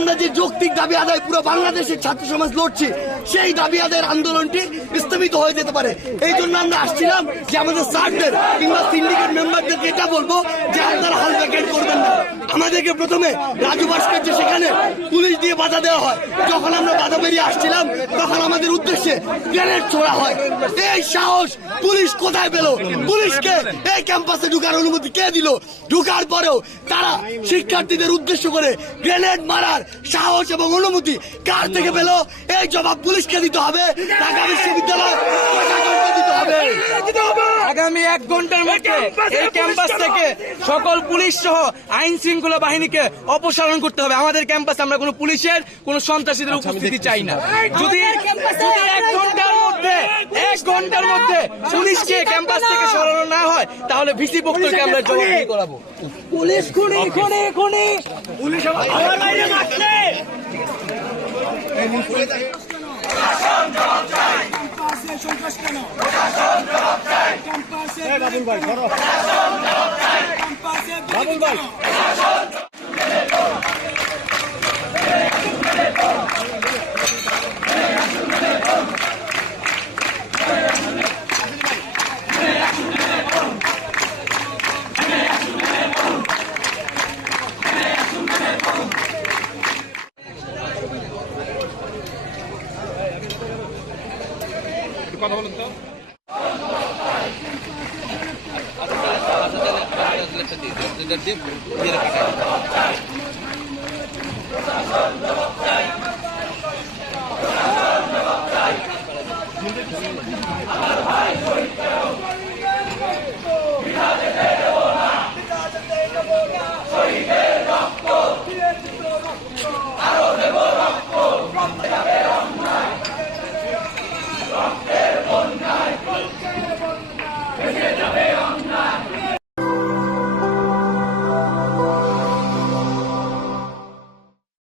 আমরা যে যৌক্তিক দাবি আদায় পুরো বাংলাদেশের ছাত্র সমাজ লড়ছি, সেই দাবি আদায়ের আন্দোলনটি স্থগিত হয়ে যেতে পারে। এই জন্য আমরা আসছিলাম যে আমাদের স্যারদের কিংবা সিন্ডিকেট মেম্বারদেরকে এটা বলবো যে আপনারা হাল ভ্যাকেট করবেন না। আমাদেরকে প্রথমে রাজু ভাস্কর্য সেখানে পুলিশ দিয়ে বাধা দেওয়া হয়। যখন আমরা বাধা বেরিয়ে আসছিলাম তখন আমাদের উদ্দেশ্যে গ্রেনেড ছোড়া হয়। এই সাহস পুলিশ কোথায় পেল? পুলিশকে এই ক্যাম্পাসে ঢুকার অনুমতি কে দিল? ঢুকার পরেও তারা শিক্ষার্থীদের উদ্দেশ্য করে গ্রেনেড মারার সাহস এবং অনুমতি কার থেকে পেল? এই জবাব পুলিশকে দিতে হবে, ঢাকা বিশ্ববিদ্যালয় প্রশাসনকে দিতে হবে। আগামী 1 ঘন্টার মধ্যে এই ক্যাম্পাস থেকে সকল পুলিশ সহ আইন শৃঙ্খলা বাহিনীকে অপসারণ করতে হবে। আমাদের ক্যাম্পাসে আমরা কোনো পুলিশের কোনো সন্ত্রাসীদের উপস্থিতি চাই না। যদি 1 ঘন্টার মধ্যে পুলিশকে ক্যাম্পাস থেকে সরানো না হয় তাহলে ভিসি পক্ষকে আমরা জবাবদিহি করাবো। পুলিশ খুনি খুনি খুনি পুলিশ আমার বাইরে মারছে। সন্ত্রাস কেন? বাবুল ভাই ধরো, বাবুল ভাই কথা বলুন তো।